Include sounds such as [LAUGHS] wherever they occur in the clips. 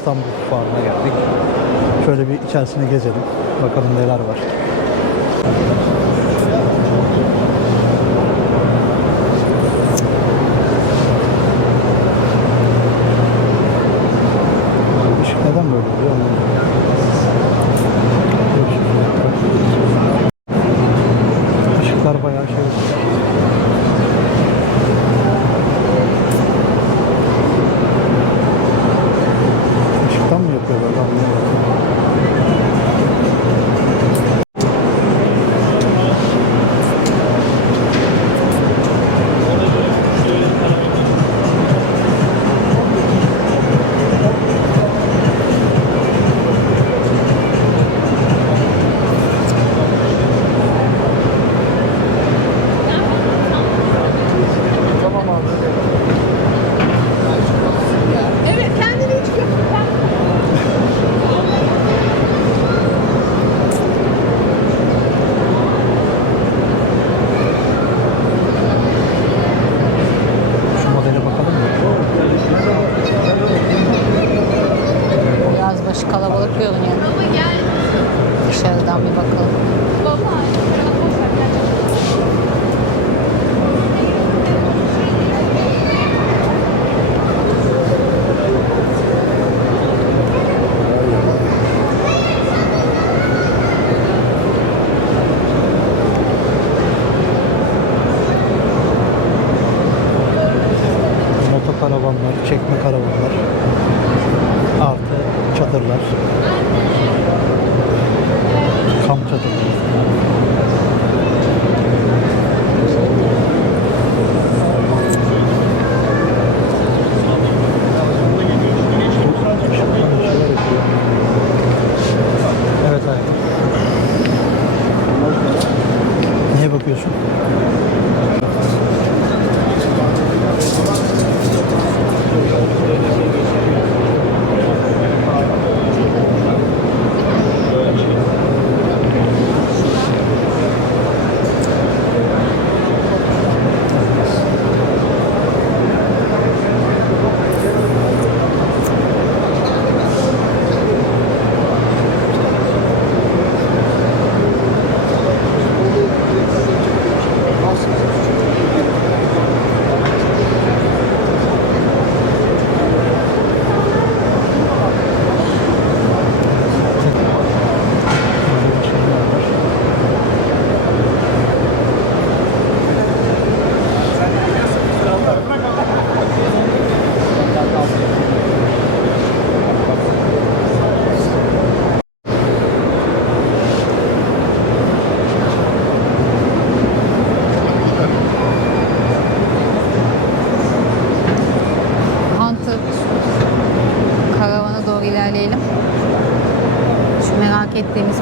İstanbul fuarına geldik. Şöyle bir içerisine gezelim. Bakalım neler var. Başı kalabalık görünüyor. Dışarıdan bir bakalım. Baba.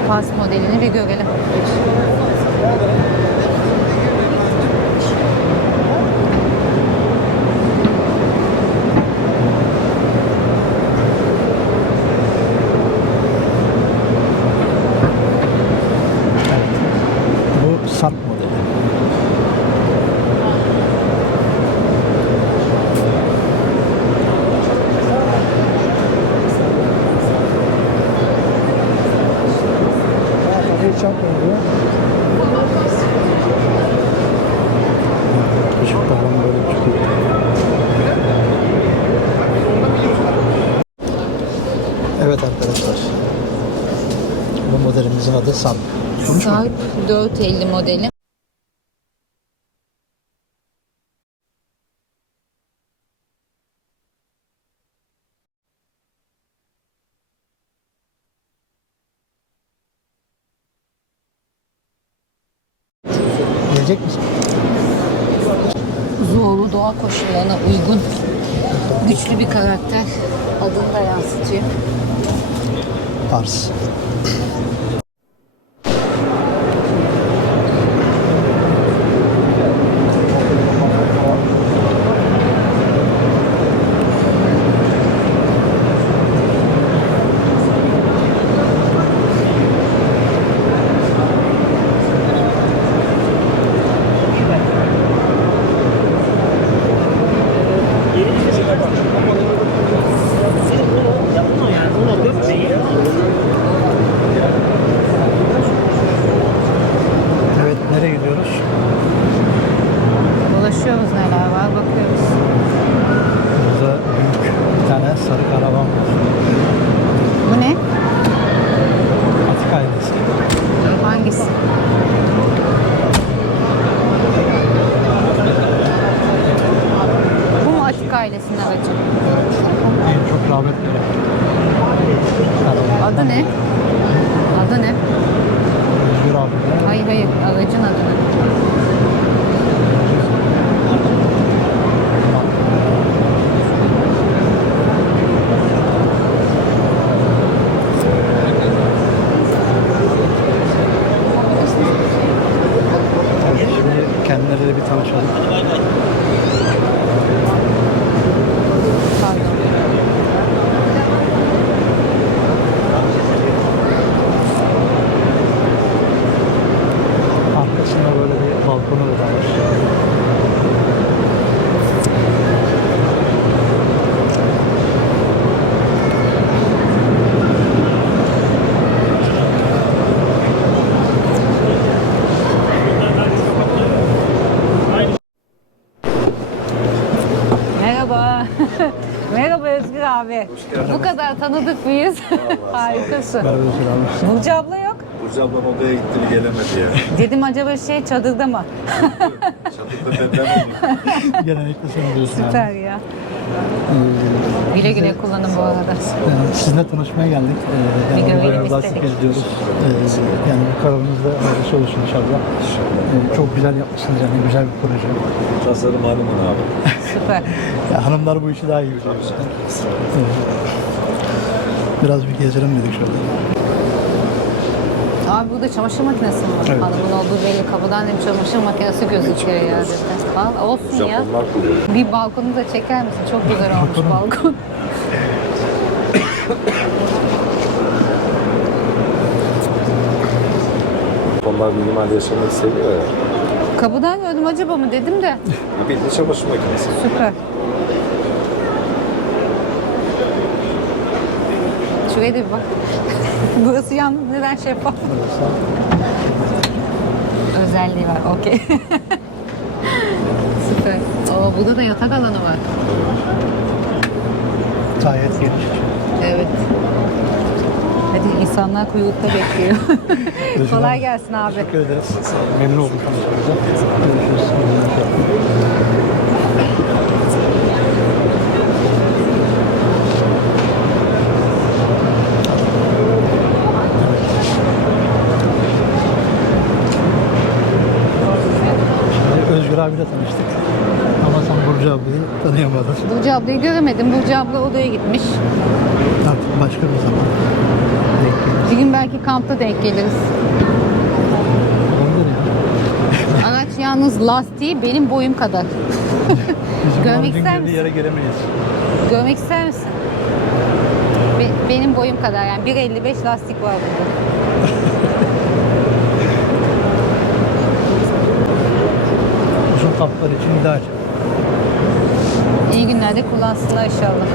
Ettiğimiz pas modelini bir görelim. Modelimizin adı SAP. Sarp 450 modeli. Gelecek misin? Zorlu doğa koşullarına uygun güçlü bir karakter adını da yansıtıyor. Pars. Ailesinin aracı. En çok rağbet gören. Adı ne? Adı ne? Özgür abi. Hayır hayır aracın adı ne? Şimdi kendileriyle bir tanışalım. Pardon. Arkasında böyle bir balkonu da var. Merhaba. Merhaba Özgür abi. Bu kadar tanıdık mıyız? Harikasın. Abi. Burcu abla yok. Burcu ablam odaya gitti bir gelemedi ya. [LAUGHS] Dedim acaba şey çadırda mı? Çadırda dedem oldu. [LAUGHS] Genellikle sen oluyorsun abi. Süper ya. Güle güle kullanın bu arada. Ee, Sizinle tanışmaya geldik. Ee, Bir yani görelim böyle lastik istedik. geziyoruz. Ee, yani bu karavanınızda hayırlısı olsun inşallah. Ee, çok güzel yapmışsınız yani güzel bir proje. Tasarım hanımın abi. [LAUGHS] Süper. [LAUGHS] Ya, hanımlar bu işi daha iyi biliyor. Biraz bir gezelim dedik şöyle. Abi burada çamaşır makinesi mi var? Evet. Hanımın olduğu belli. Kapıdan da bir çamaşır makinesi gözüküyor ya. dedi. Al, olsun ya. Bir balkonu da çeker misin? Çok güzel olmuş balkon. Japonlar minimal yaşamayı seviyor ya. Kapıdan gördüm acaba mı dedim de. [LAUGHS] De çamaşır makinesi. Süper. Şuraya da bir bak. [LAUGHS] Burası yalnız neden şeffaf? Özelliği var, okey. [LAUGHS] Süper. Oo, burada da yatak alanı var. Gayet geniş. Evet. Hadi insanlar kuyrukta bekliyor. Kolay gelsin abi. Teşekkür ederiz. Memnun oldum. Görüşürüz. Özgür abiyle tanıştık. Ama sen Burcu ablayı tanıyamadın. Burcu ablayı göremedim. Burcu abla odaya gitmiş. Artık başka bir zaman. Bir gün belki kampta denk geliriz. Araç yalnız lastiği benim boyum kadar. Görmek ister misin? yere gelemeyiz. Görmek ister misin? Be- benim boyum kadar yani 1.55 lastik var burada. [LAUGHS] Uzun kaplar için ideal. İyi günlerde kullansınlar inşallah.